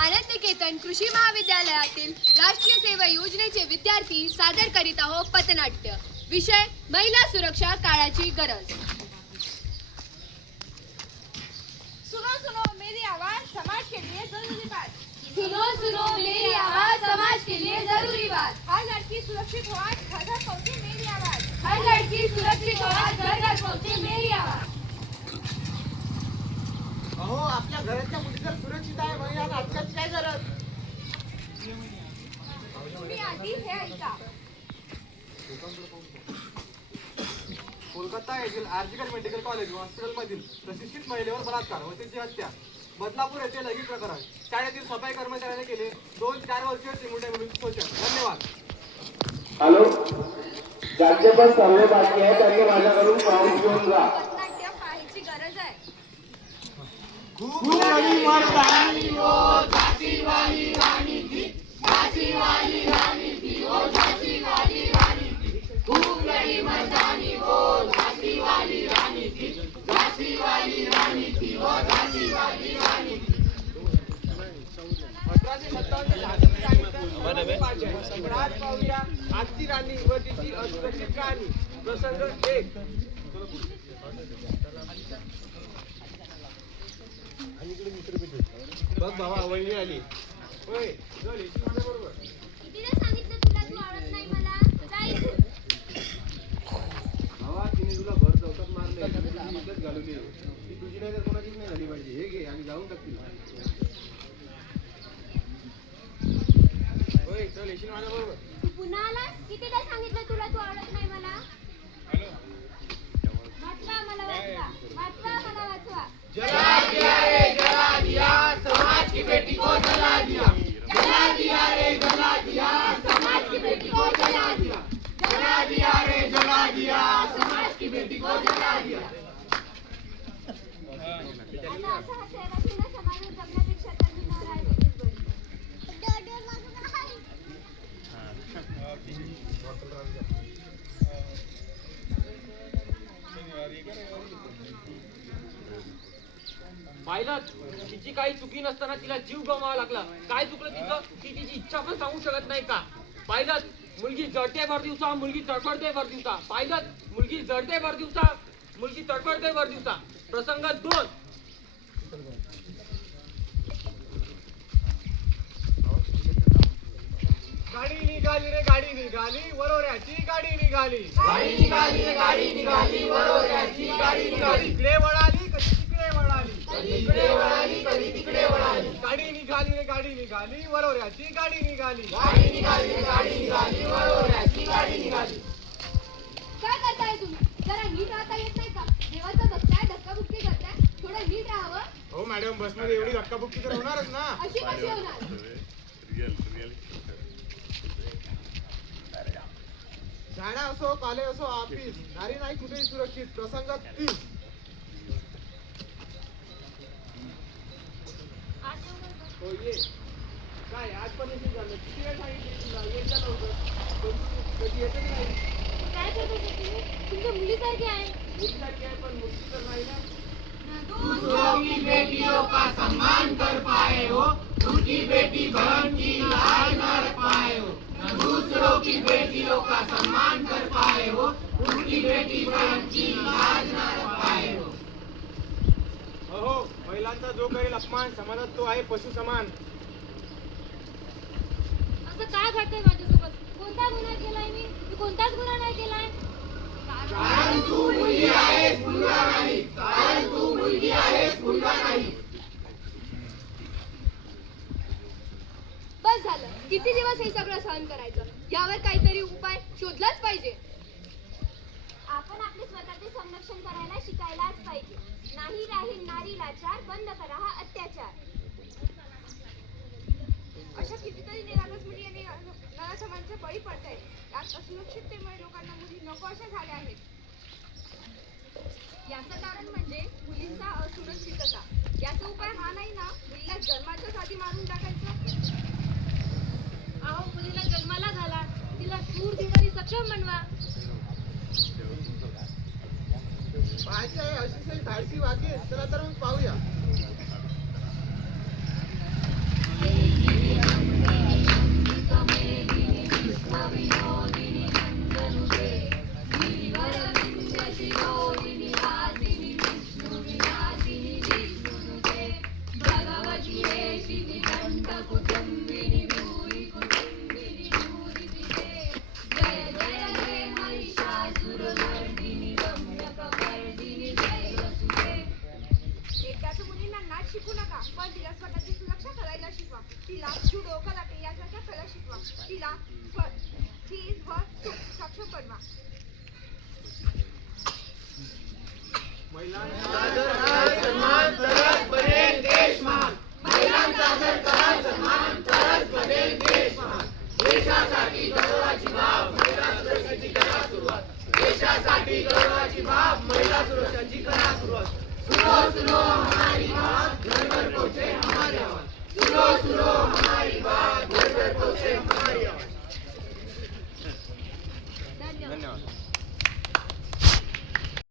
आनंद निकेतन कृषी महाविद्यालयातील राष्ट्रीय सेवा योजनेचे विद्यार्थी सादर करीत आहोत पथनाट्य. विषय महिला सुरक्षा काळाची गरज. सुनो सुनो मेरी आवाज समाज के लिए जरूरी बात. सुनो सुनो मेरी आवाज समाज के लिए जरूरी बात. हर लड़की सुरक्षित हो घर घर पहुंचे मेरी आवाज. हर लड़की सुरक्षित हो घर घर पहुंचे मेरी आवाज. अहो आपल्या घरातल्या मुली जर सुरक्षित आहे महिला नाटकाची काय गरज. तुम्ही आधी हे ऐका. कोलकाता येथील आर्जिकल मेडिकल कॉलेज हॉस्पिटल मधील प्रशिक्षित महिलेवर बलात्कार व त्याची हत्या. बदलापूर येथे लैंगिक प्रकरण. शाळेतील सफाई कर्मचाऱ्याने केले 2-4 वर्षीय चिमुरड्या मुलींचे शोषण. धन्यवाद. हॅलो, ज्यांचे पण सर्वे बाकी आहे त्यांनी माझ्याकडून पाहून घेऊन जा. पथनाट्य पाहायची गरज आहे. आज पाहूया आजची राणी व तिची असुरक्षित कहाणी. प्रसंग 1. बघ बाबा वहिनी आली. होय चल येशील माझ्या बरोबर. कितीदा सांगितलं तुला तू आवडत नाही मला. जा इथून. भावा तिने तुला भर चौकात मारले. तुझी इज्जत घालवली. ती तुझी नाही तर कोणाचीच नाही झाली पाहिजे. हे घे आणि जाऊन टाकतील. होय चल येशील माझ्या बरोबर. तू पुन्हा आलास. कितीदा सांगितलं तुला तू आवडत नाही मला. वाचवा मला वाचवा. वाचवा मला वाचवा. जला दिया रे जला दिया समाज की बेटी को जला दिया. जला दिया रे जला दिया समाज की बेटी को जला दिया. जला दिया रे जला दिया समाज की बेटी को जला दिया. आता असा हा शहरातील समाजात जगण्यापेक्षा तर गुन्हा राहिलेलीच बरी. पाहिलं तिची काही चुकी नसताना तिला जीव गमवावा लागला. काय चुकलं तिचं ती तिची इच्छा पण सांगू शकत नाही का. पाहिलं मुलगी जळते भर दिवसा मुलगी तडफडते भर दिवसा. पाहिलं मुलगी जळते भर दिवसा मुलगी तडफडते भर दिवसा. प्रसंग 2. गाडी निघाली रे गाडी निघाली वरोऱ्याची गाडी निघाली. गाडी निघाली रे गाडी निघाली वरोऱ्याची गाडी निघाली. इकडे वळाली कधी तिकडे वळाली. कधी इकडे वळाली कधी तिकडे वळाली. गाडी निघाली रे गाडी निघाली वरोऱ्याची गाडी निघाली. गाडी निघाली रे गाडी निघाली वरोऱ्याची गाडी निघाली. काय करताय तुम्ही. जरा नीट राहता येत नाही का. देवाचं बघताय धक्काबुक्की करताय. थोडं नीट राहावं. हो मॅडम बसमध्ये एवढी धक्काबुक्की तर होणारच ना. अशी कशी होणार. शाळा असो कॉलेज असो ऑफिस नारी नाही कुठेही सुरक्षित. प्रसंग 3. हो ये. काय आज पण येशील झालं. किती वेळ सांगितली तुला येत जा लवकर. कधी येते नाही. काय करत होते तुम्ही. तुमच्या मुलीसारखी आहे. मुलीसारखी आहे पण मुलगी तर नाही ना. दूसरों की बेटियों का सम्मान कर पाए हो. उनकी बेटी बहन की लाज न रख पाए हो. दूसरों की बेटियों का सम्मान कर पाए हो. उनकी बेटी बहन की लाज न रख पाए हो. अहो महिलांचा जो करेल अपमान समाजात तो आहे पशु समान. असं काय घडतंय माझ्यासोबत. कोणता गुन्हा केलाय मी. मी कोणताच गुन्हा नाही केलाय. कारण तू मुलगी आहेस मुलगा नाही. कारण तू मुलगी आहेस मुलगा नाही. बस झालं. किती दिवस हे सगळं सहन करायचं. यावर काहीतरी उपाय शोधलाच पाहिजे. आपण आपले स्वतःचे संरक्षण करायला शिकायलाच पाहिजे. नाही राहील नारी लाचार. बंद करा हा अत्याचार. अशा कितीतरी निरागस मुली आणि नव्या समाजाचे बळी पडत आहेत. यात असुरक्षिततेमुळे लोकांना मुली नको अशा झाल्या आहेत. याचं कारण म्हणजे मुलींचा असुरक्षितता. याचा उपाय हा नाही ना मुलीला जन्माच्याच आधी मारून टाकायचं. अहो मुलीला जन्माला घाला. तिला सूर देणारी सक्षम बनवा. पाहायची आहे अशी धाडसी वागेल. चला तर मग पाहूया. शिकू नका, पण तिला स्वतःची सुरक्षा करायला शिकवा. तिला जुडो, कराटे यासारख्या कला शिकवा. तिला चीज व सक्षम बनवा. महिलांचा जर कराल सन्मान तरच बनेल देश महान. महिलांचा जर कराल सन्मान तरच बनेल देश महान. देशासाठी गौरवाची बाब, महिला सुरक्षेची करा सुरुवात. देशासाठी गौरवाची बाब, महिला सुरक्षेची करा सुरुवात.